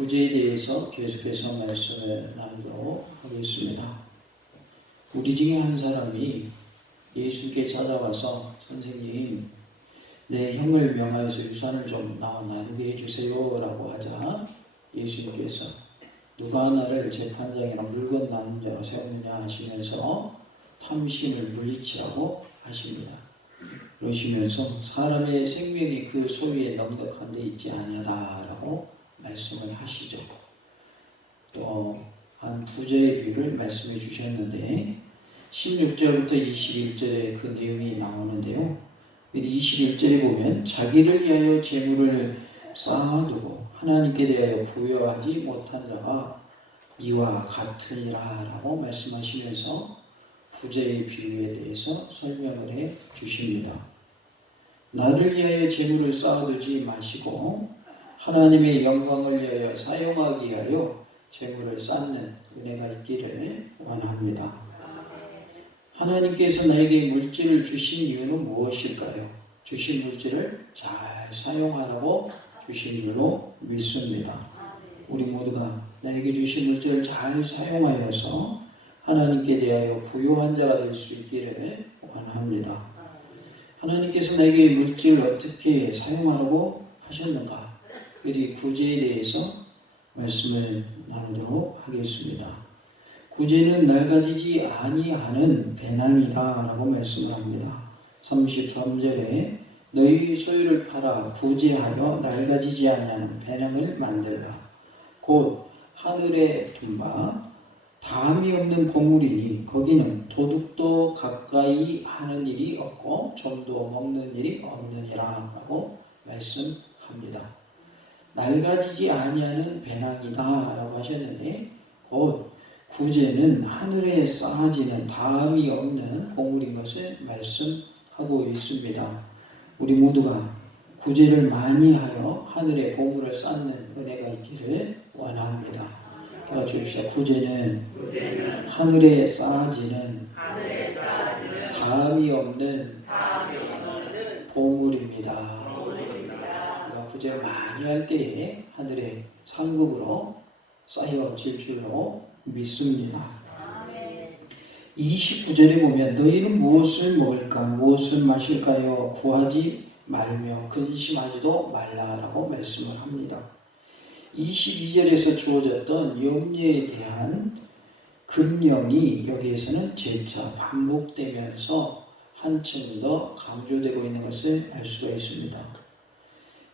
구제에 대해서 계속해서 말씀을 나누도록 하겠습니다. 우리 중에 한 사람이 예수께 찾아와서 선생님, 내 형을 명하여서 유산을 좀 나누게 해주세요 라고 하자 예수님께서 누가 나를 재판장이랑 물건 나눈 자로 세우느냐 하시면서 탐심을 물리치라고 하십니다. 그러시면서 사람의 생명이 그 소위에 넉넉한 데 있지 아니하다라고 말씀을 하시죠. 또 한 부자의 비유를 말씀해 주셨는데 16절부터 21절에 그 내용이 나오는데요. 21절에 보면 자기를 위하여 재물을 쌓아두고 하나님께 대하여 부여하지 못한 자가 이와 같으니라 라고 말씀하시면서 부자의 비유에 대해서 설명을 해 주십니다. 나를 위하여 재물을 쌓아두지 마시고 하나님의 영광을 위하여 사용하기 위하여 재물을 쌓는 은혜가 있기를 원합니다. 하나님께서 나에게 물질을 주신 이유는 무엇일까요? 주신 물질을 잘 사용하라고 주신 줄로 믿습니다. 우리 모두가 나에게 주신 물질을 잘 사용하여서 하나님께 대하여 부유한 자가 될 수 있기를 원합니다. 하나님께서 나에게 물질을 어떻게 사용하라고 하셨는가? 이 구제에 대해서 말씀을 나누도록 하겠습니다. 구제는 낡아지지 아니하는 배낭이다 라고 말씀을 합니다. 33절에 너희 소유를 팔아 구제하여 낡아지지 아니하는 배낭을 만들라. 곧 하늘에 둔 바 다함이 없는 보물이니 거기는 도둑도 가까이 하는 일이 없고 좀도 먹는 일이 없느니라 라고 말씀합니다. 낡아지지 아니하는 배낭이다 라고 하셨는데 곧 구제는 하늘에 쌓아지는 다함이 없는 보물인 것을 말씀하고 있습니다. 우리 모두가 구제를 많이 하여 하늘에 보물을 쌓는 은혜가 있기를 원합니다. 도와주십시오. 구제는 하늘에 쌓아지는 다함이 없는 보물입니다. 구제를 많이 할 때에 하늘의 상급으로 쌓여질 줄로 믿습니다. 29절에 보면 너희는 무엇을 먹을까 무엇을 마실까요 구하지 말며 근심하지도 말라라고 말씀을 합니다. 22절에서 주어졌던 염려에 대한 금령이 여기에서는 재차 반복되면서 한층 더 강조되고 있는 것을 알 수가 있습니다.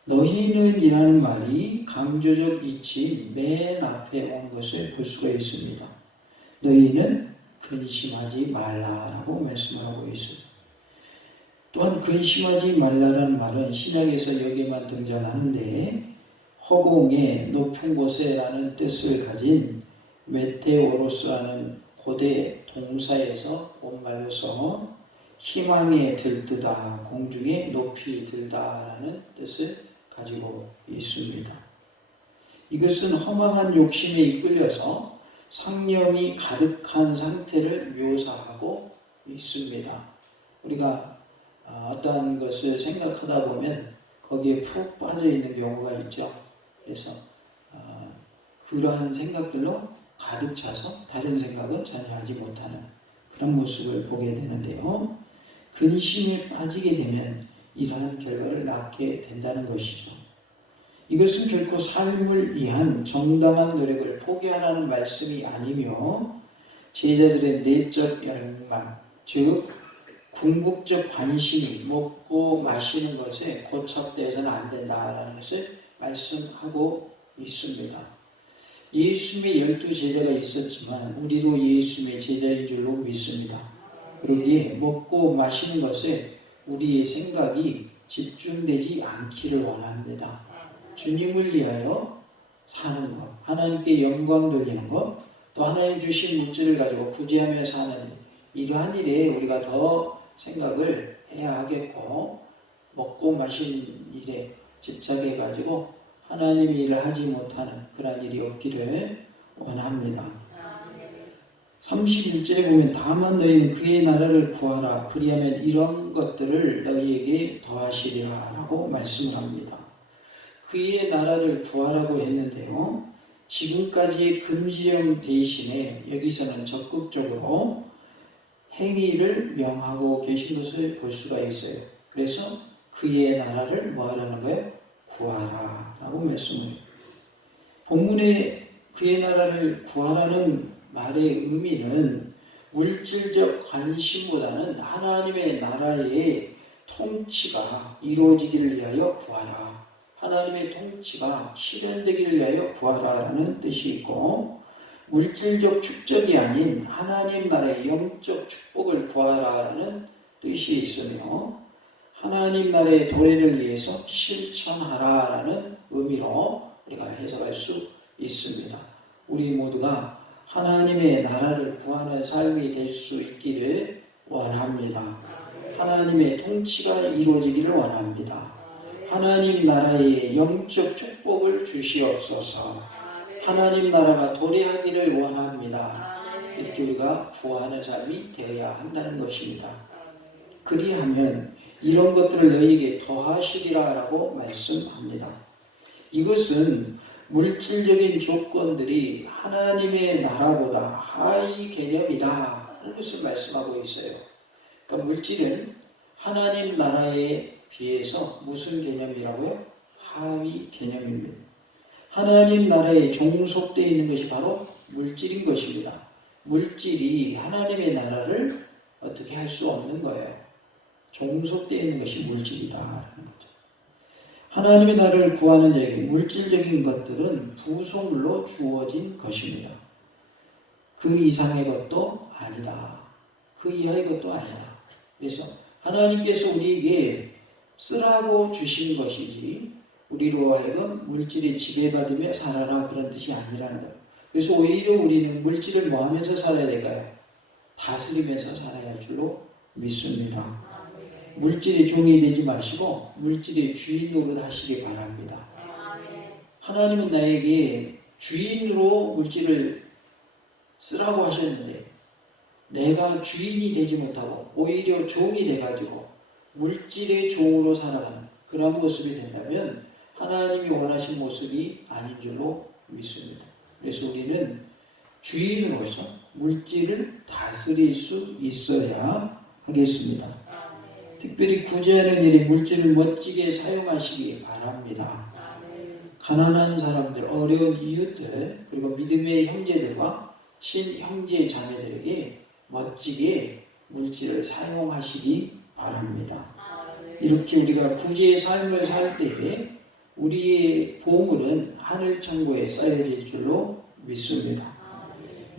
너희는 이라는 말이 강조적 이치 맨 앞에 온 것을 볼 수가 있습니다. 너희는 근심하지 말라라고 말씀하고 있어요. 또한 근심하지 말라라는 말은 신약에서 여기만 등장하는데 허공의 높은 곳에라는 뜻을 가진 메테오로스라는 고대 동사에서 온 말로서 희망에 들뜨다, 공중에 높이 들다라는 뜻을 가지고 있습니다. 이것은 허망한 욕심에 이끌려서 상념이 가득한 상태를 묘사하고 있습니다. 우리가 어떠한 것을 생각하다 보면 거기에 푹 빠져 있는 경우가 있죠. 그래서 그러한 생각들로 가득 차서 다른 생각은 전혀 하지 못하는 그런 모습을 보게 되는데요. 근심에 빠지게 되면 이러한 결과를 낳게 된다는 것이죠. 이것은 결코 삶을 위한 정당한 노력을 포기하라는 말씀이 아니며 제자들의 내적 열망, 즉 궁극적 관심이 먹고 마시는 것에 고착되어서는 안 된다라는 것을 말씀하고 있습니다. 예수님의 12제자가 있었지만 우리도 예수님의 제자인 줄로 믿습니다. 그러기에 먹고 마시는 것에 우리의 생각이 집중되지 않기를 원합니다. 주님을 위하여 사는 것, 하나님께 영광 돌리는 것, 또 하나님 주신 물질을 가지고 구제하며 사는 이러한 일에 우리가 더 생각을 해야 하겠고 먹고 마시는 일에 집착해가지고 하나님의 일을 하지 못하는 그런 일이 없기를 원합니다. 31절에 보면 다만 너희는 그의 나라를 구하라 그리하면 이런 것들을 너희에게 더하시리라 라고 말씀을 합니다. 그의 나라를 구하라고 했는데요. 지금까지의 금지령 대신에 여기서는 적극적으로 행위를 명하고 계신 것을 볼 수가 있어요. 그래서 그의 나라를 뭐 하라는 거예요? 구하라 라고 말씀을. 본문에 그의 나라를 구하라는 말의 의미는 물질적 관심보다는 하나님의 나라의 통치가 이루어지기를 위하여 구하라, 하나님의 통치가 실현되기를 위하여 구하라라는 뜻이 있고, 물질적 축적이 아닌 하나님 나라의 영적 축복을 구하라라는 뜻이 있으며, 하나님 나라의 도래를 위해서 실천하라라는 의미로 우리가 해석할 수 있습니다. 우리 모두가 하나님의 나라를 구하는 삶이 될 수 있기를 원합니다. 하나님의 통치가 이루어지기를 원합니다. 하나님 나라의 영적 축복을 주시옵소서. 하나님 나라가 도래하기를 원합니다. 이렇게 우리가 구하는 삶이 되어야 한다는 것입니다. 그리하면 이런 것들을 너희에게 더하시리라 라고 말씀합니다. 이것은 물질적인 조건들이 하나님의 나라보다 하위 개념이다 하는 것을 말씀하고 있어요. 그러니까 물질은 하나님 나라에 비해서 무슨 개념이라고요? 하위 개념입니다. 하나님 나라에 종속되어 있는 것이 바로 물질인 것입니다. 물질이 하나님의 나라를 어떻게 할 수 없는 거예요. 종속되어 있는 것이 물질이다. 하나님의 나라를 구하는 자에게 물질적인 것들은 부속물로 주어진 것입니다. 그 이상의 것도 아니다. 그 이하의 것도 아니다. 그래서 하나님께서 우리에게 쓰라고 주신 것이지 우리로 하여금 물질에 지배받으며 살아라 그런 뜻이 아니라는 거예요. 그래서 오히려 우리는 물질을 뭐 하면서 살아야 될까요? 다스리면서 살아야 할 줄로 믿습니다. 물질의 종이 되지 마시고 물질의 주인으로 하시기 바랍니다. 하나님은 나에게 주인으로 물질을 쓰라고 하셨는데 내가 주인이 되지 못하고 오히려 종이 돼가지고 물질의 종으로 살아가는 그런 모습이 된다면 하나님이 원하신 모습이 아닌 줄로 믿습니다. 그래서 우리는 주인으로서 물질을 다스릴 수 있어야 하겠습니다. 특별히 구제하는 일에 물질을 멋지게 사용하시기 바랍니다. 가난한 사람들, 어려운 이웃들, 그리고 믿음의 형제들과 친형제 자매들에게 멋지게 물질을 사용하시기 바랍니다. 이렇게 우리가 구제의 삶을 살 때에 우리의 보물은 하늘 천국에 쌓여질 줄로 믿습니다.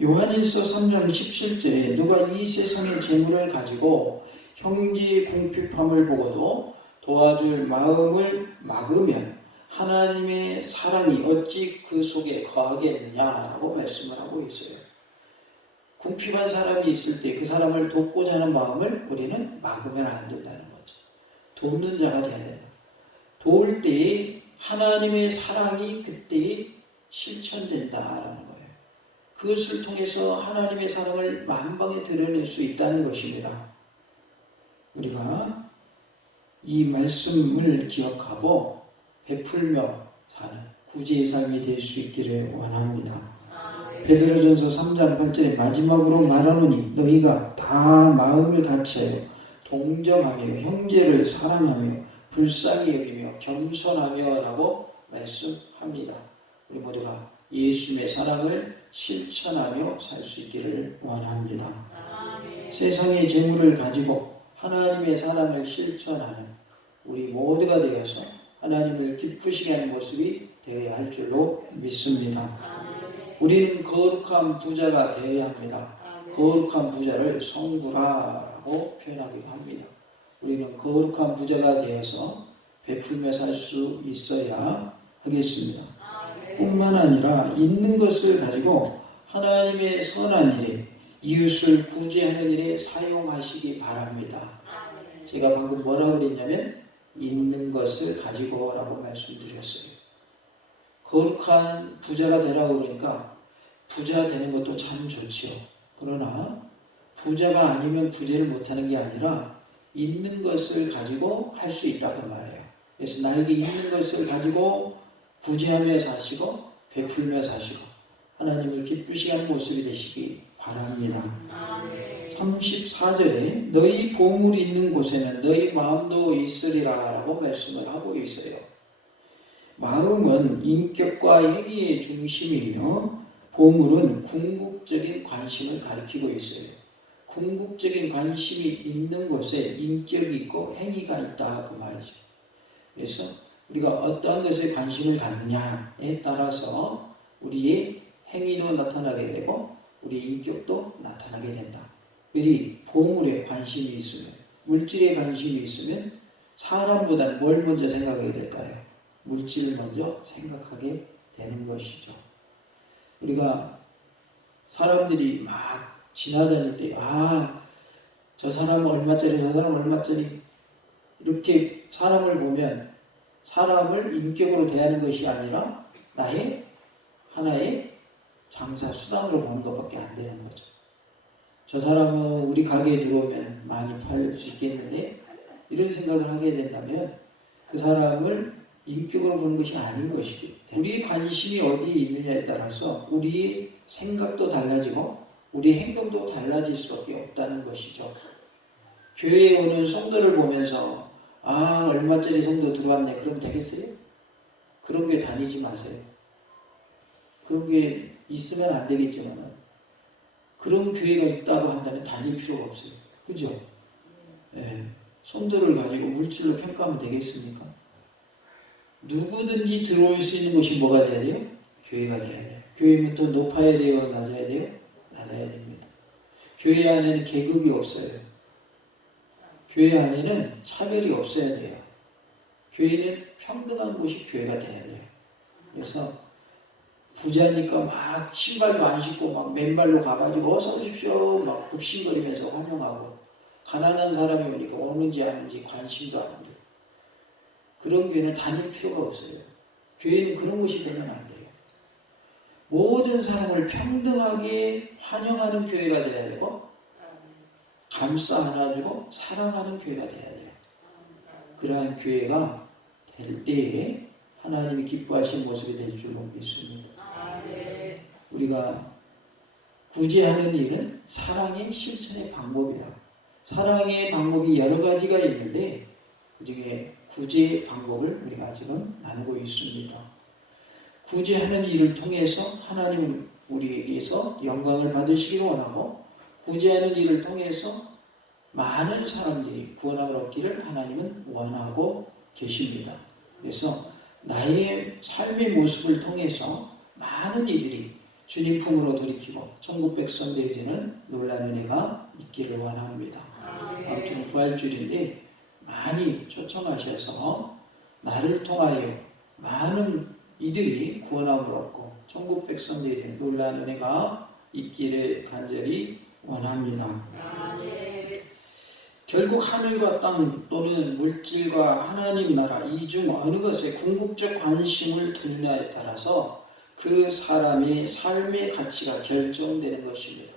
요한일서 3장 17절에 누가 이 세상의 재물을 가지고 형제의 궁핍함을 보고도 도와줄 마음을 막으면 하나님의 사랑이 어찌 그 속에 거하겠느냐라고 말씀을 하고 있어요. 궁핍한 사람이 있을 때 그 사람을 돕고자 하는 마음을 우리는 막으면 안 된다는 거죠. 돕는 자가 되어야 돼요. 도울 때에 하나님의 사랑이 그때에 실천된다라는 거예요. 그것을 통해서 하나님의 사랑을 만방에 드러낼 수 있다는 것입니다. 우리가 이 말씀을 기억하고 베풀며 사는 구제의 삶이 될 수 있기를 원합니다. 베드로전서 3장 8절에 마지막으로 말하노니 너희가 다 마음을 같이하여 동정하며 형제를 사랑하며 불쌍히 여기며 겸손하며 라고 말씀합니다. 우리 모두가 예수님의 사랑을 실천하며 살 수 있기를 원합니다. 세상의 재물을 가지고 하나님의 사랑을 실천하는 우리 모두가 되어서 하나님을 기쁘시게 하는 모습이 되어야 할 줄로 믿습니다. 우리는 거룩한 부자가 되어야 합니다. 거룩한 부자를 성부라고 표현하기도 합니다. 우리는 거룩한 부자가 되어서 베풀며 살 수 있어야 하겠습니다. 뿐만 아니라 있는 것을 가지고 하나님의 선한 일에 이웃을 구제하는 일에 사용하시기 바랍니다. 제가 방금 뭐라고 그랬냐면 있는 것을 가지고 라고 말씀드렸어요. 거룩한 부자가 되라고 그러니까 부자 되는 것도 참 좋지요. 그러나 부자가 아니면 구제를 못하는 게 아니라 있는 것을 가지고 할 수 있다고 말해요. 그래서 나에게 있는 것을 가지고 구제하며 사시고 베풀며 사시고 하나님을 기쁘시게 하는 모습이 되시기 바랍니다. 34절에 너희 보물이 있는 곳에는 너희 마음도 있으리라 라고 말씀을 하고 있어요. 마음은 인격과 행위의 중심이며 보물은 궁극적인 관심을 가리키고 있어요. 궁극적인 관심이 있는 곳에 인격이 있고 행위가 있다 그 말이죠. 그래서 우리가 어떠한 것에 관심을 갖느냐에 따라서 우리의 행위도 나타나게 되고 우리 인격도 나타나게 된다. 우리 보물에 관심이 있으면, 물질에 관심이 있으면 사람보다 뭘 먼저 생각하게 될까요? 물질을 먼저 생각하게 되는 것이죠. 우리가 사람들이 막 지나다닐 때 저 사람은 얼마짜리, 저 사람은 얼마짜리 이렇게 사람을 보면 사람을 인격으로 대하는 것이 아니라 나의 하나의 장사 수단으로 보는 것밖에 안 되는 거죠. 저 사람은 우리 가게에 들어오면 많이 팔 수 있겠는데 이런 생각을 하게 된다면 그 사람을 인격으로 보는 것이 아닌 것이죠. 우리의 관심이 어디에 있느냐에 따라서 우리의 생각도 달라지고 우리의 행동도 달라질 수밖에 없다는 것이죠. 교회에 오는 성도를 보면서 얼마짜리 성도 들어왔네 그럼 되겠어요? 그런 게 다니지 마세요. 그런 게 있으면 안 되겠지만 그런 교회가 있다고 한다면 다닐 필요가 없어요. 그죠? 네. 성도를 가지고 물질로 평가하면 되겠습니까? 누구든지 들어올 수 있는 곳이 뭐가 돼야 돼요? 교회가 돼야 돼요. 교회는 또 높아야 돼요? 낮아야 돼요? 낮아야 됩니다. 교회 안에는 계급이 없어요. 교회 안에는 차별이 없어야 돼요. 교회는 평등한 곳이 교회가 돼야 돼요. 그래서 부자니까 막 신발도 안 신고 막 맨발로 가가지고 어서 오십시오 막 굽신거리면서 환영하고 가난한 사람이 오니까 오는지 안 오는지 관심도 안 돼요. 그런 교회는 다닐 필요가 없어요. 교회는 그런 곳이 되면 안 돼요. 모든 사람을 평등하게 환영하는 교회가 돼야 되고 감싸 안아주고 사랑하는 교회가 돼야 돼요. 그러한 교회가 될 때에 하나님이 기뻐하시는 모습이 될 줄로 믿습니다. 우리가 구제하는 일은 사랑의 실천의 방법이야. 사랑의 방법이 여러 가지가 있는데 그 중에 구제의 방법을 우리가 아직은 나누고 있습니다. 구제하는 일을 통해서 하나님은 우리에게서 영광을 받으시기 원하고 구제하는 일을 통해서 많은 사람들이 구원함을 얻기를 하나님은 원하고 계십니다. 그래서 나의 삶의 모습을 통해서 많은 이들이 주님 품으로 돌이키고 천국 백성들이 되는 놀라운 은혜가 있기를 원합니다. 아무튼 부활주일인데 많이 초청하셔서 나를 통하여 많은 이들이 구원함을 얻고 천국 백성들이 되는 놀라운 은혜가 있기를 간절히 원합니다. 결국 하늘과 땅 또는 물질과 하나님 나라 이 중 어느 것에 궁극적 관심을 두느냐에 따라서 그 사람의 삶의 가치가 결정되는 것입니다.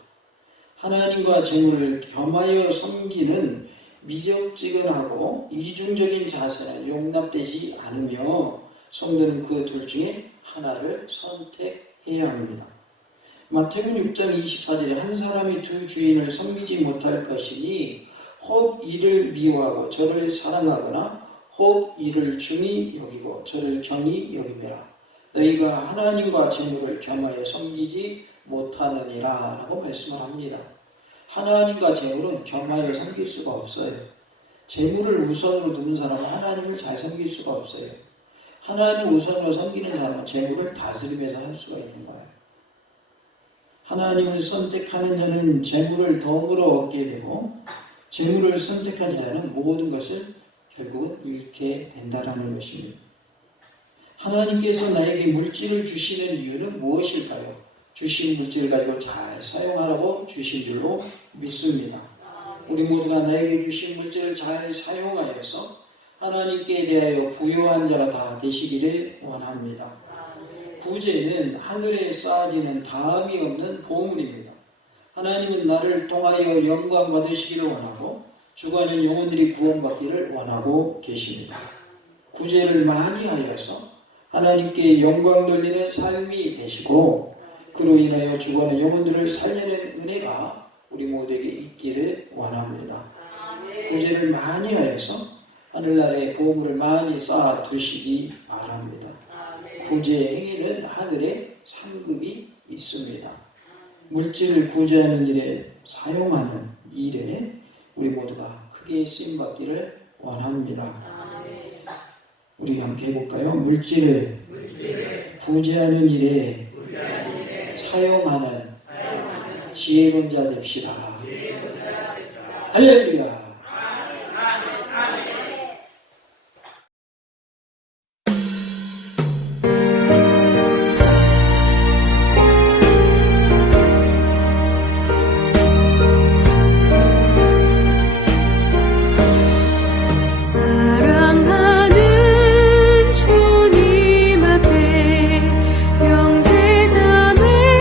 하나님과 재물을 겸하여 섬기는 미적지근하고 이중적인 자세는 용납되지 않으며 성도는 그 둘 중에 하나를 선택해야 합니다. 마태복음 6장 24절에 한 사람이 두 주인을 섬기지 못할 것이니 혹 이를 미워하고 저를 사랑하거나 혹 이를 중히 여기고 저를 경히 여기매라. 너희가 하나님과 재물을 겸하여 섬기지 못하느니라 라고 말씀을 합니다. 하나님과 재물은 겸하여 섬길 수가 없어요. 재물을 우선으로 두는 사람은 하나님을 잘 섬길 수가 없어요. 하나님 우선으로 섬기는 사람은 재물을 다스리면서 할 수가 있는 거예요. 하나님을 선택하는 자는 재물을 덤으로 얻게 되고 재물을 선택하지 않은 모든 것을 결국은 잃게 된다라는 것입니다. 하나님께서 나에게 물질을 주시는 이유는 무엇일까요? 주신 물질을 가지고 잘 사용하라고 주신 줄로 믿습니다. 우리 모두가 나에게 주신 물질을 잘 사용하여서 하나님께 대하여 부요한 자가 다 되시기를 원합니다. 구제는 하늘에 쌓아지는 다함이 없는 보물입니다. 하나님은 나를 통하여 영광 받으시기를 원하고 죽어가는 영혼들이 구원받기를 원하고 계십니다. 구제를 많이 하여서 하나님께 영광 돌리는 삶이 되시고 그로 인하여 죽어가는 영혼들을 살리는 은혜가 우리 모두에게 있기를 원합니다. 구제를 많이 하여서 하늘나라의 보물을 많이 쌓아 두시기 바랍니다. 구제 행위는 하늘에 상급이 있습니다. 물질을 구제하는 일에 사용하는 일에 우리 모두가 크게 쓰임받기를 원합니다. 우리 함께 해볼까요? 물질을 구제하는 일에 사용하는 지혜로운 자 됩시다. 할렐루야.